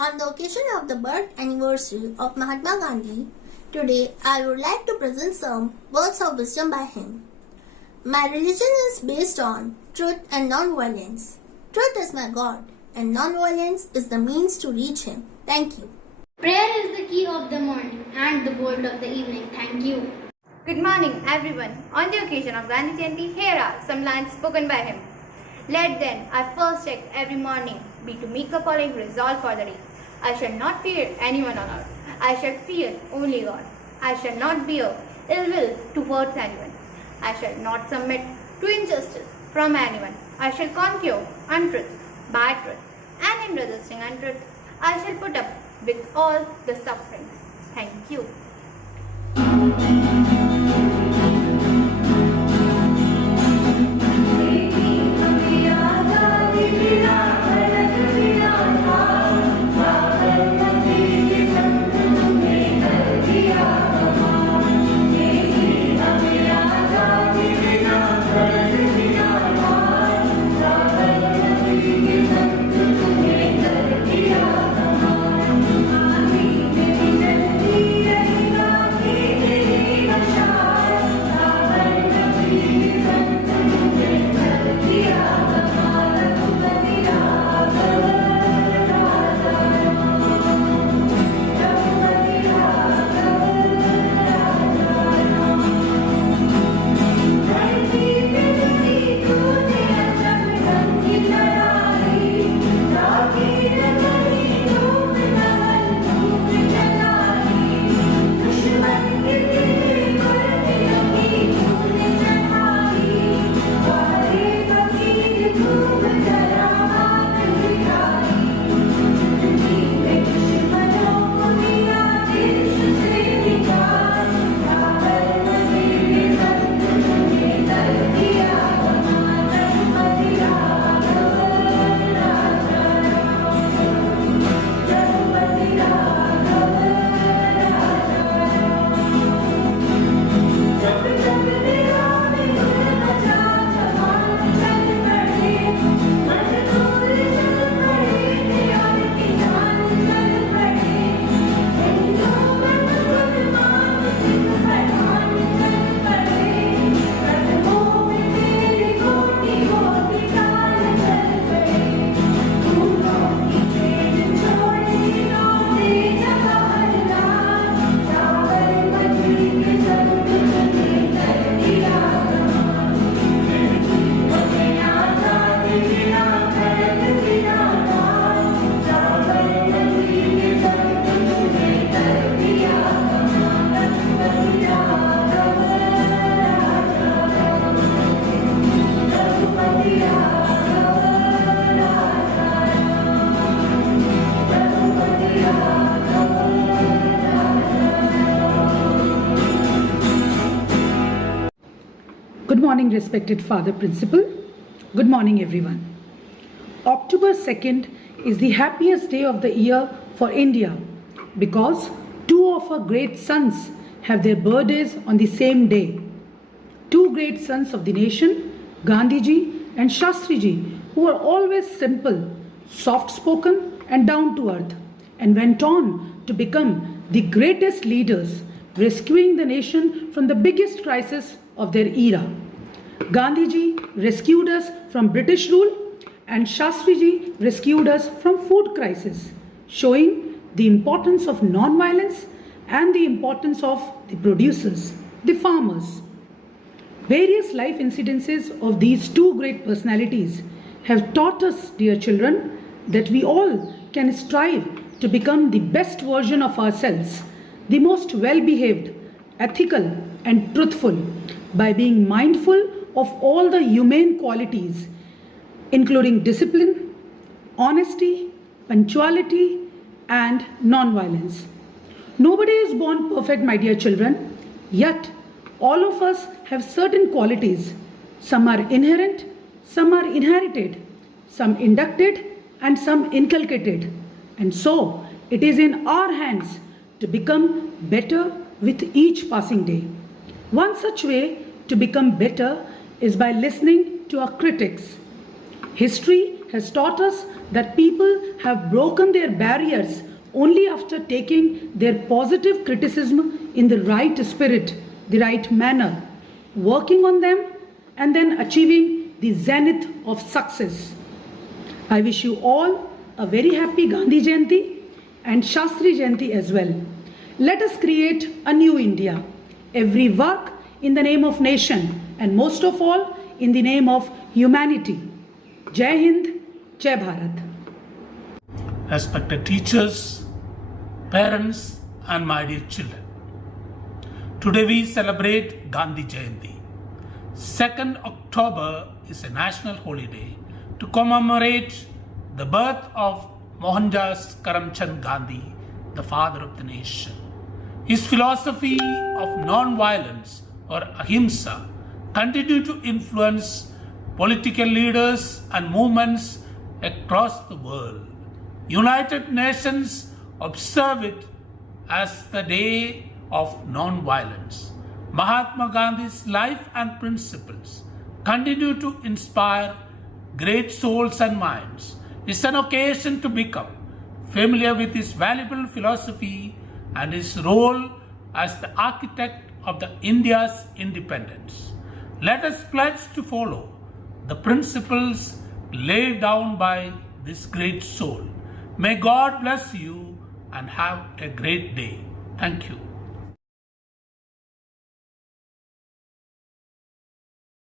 On the occasion of the birth anniversary of Mahatma Gandhi, today I would like to present some words of wisdom by him. My religion is based on truth and non-violence. Truth is my God, and non-violence is the means to reach Him. Thank you. Prayer is the key of the morning and the gold of the evening. Thank you. Good morning, everyone. On the occasion of Gandhi Jayanti, here are some lines spoken by him. Let then our first act every morning be to make the following resolve for the day. I shall not fear anyone on earth. I shall fear only God. I shall not bear ill will towards anyone. I shall not submit to injustice from anyone. I shall conquer untruth by truth, and in resisting untruth, I shall put up with all the sufferings. Thank you. Good morning, respected Father Principal. Good morning, everyone. October 2nd is the happiest day of the year for India because two of our great sons have their birthdays on the same day. Two great sons of the nation, Gandhiji and Shastriji, who were always simple, soft-spoken and down-to-earth, and went on to become the greatest leaders, rescuing the nation from the biggest crisis of their era. Gandhiji rescued us from British rule and Shastriji rescued us from food crisis, showing the importance of non-violence and the importance of the producers, the farmers. Various life incidences of these two great personalities have taught us, dear children, that we all can strive to become the best version of ourselves, the most well-behaved, ethical and truthful, by being mindful of all the humane qualities, including discipline, honesty, punctuality and non-violence. Nobody is born perfect, my dear children, yet all of us have certain qualities. Some are inherent, some are inherited, some inducted and some inculcated. And so it is in our hands to become better with each passing day. One such way to become better is by listening to our critics. History has taught us that people have broken their barriers only after taking their positive criticism in the right spirit, the right manner, working on them and then achieving the zenith of success. I wish you all a very happy Gandhi Jayanti and Shastri Jayanti as well. Let us create a new India. Every work in the name of nation and most of all in the name of humanity. Jai Hind, Jai Bharat. Respected teachers, parents and my dear children. Today we celebrate Gandhi Jayanti. 2nd October is a national holiday to commemorate the birth of Mohandas Karamchand Gandhi, the father of the nation. His philosophy of non-violence or ahimsa continued to influence political leaders and movements across the world. United Nations observe it as the Day of Non-Violence. Mahatma Gandhi's life and principles continue to inspire great souls and minds. It's an occasion to become familiar with his valuable philosophy and his role as the architect of the India's independence. Let us pledge to follow the principles laid down by this great soul. May God bless you and have a great day. Thank you.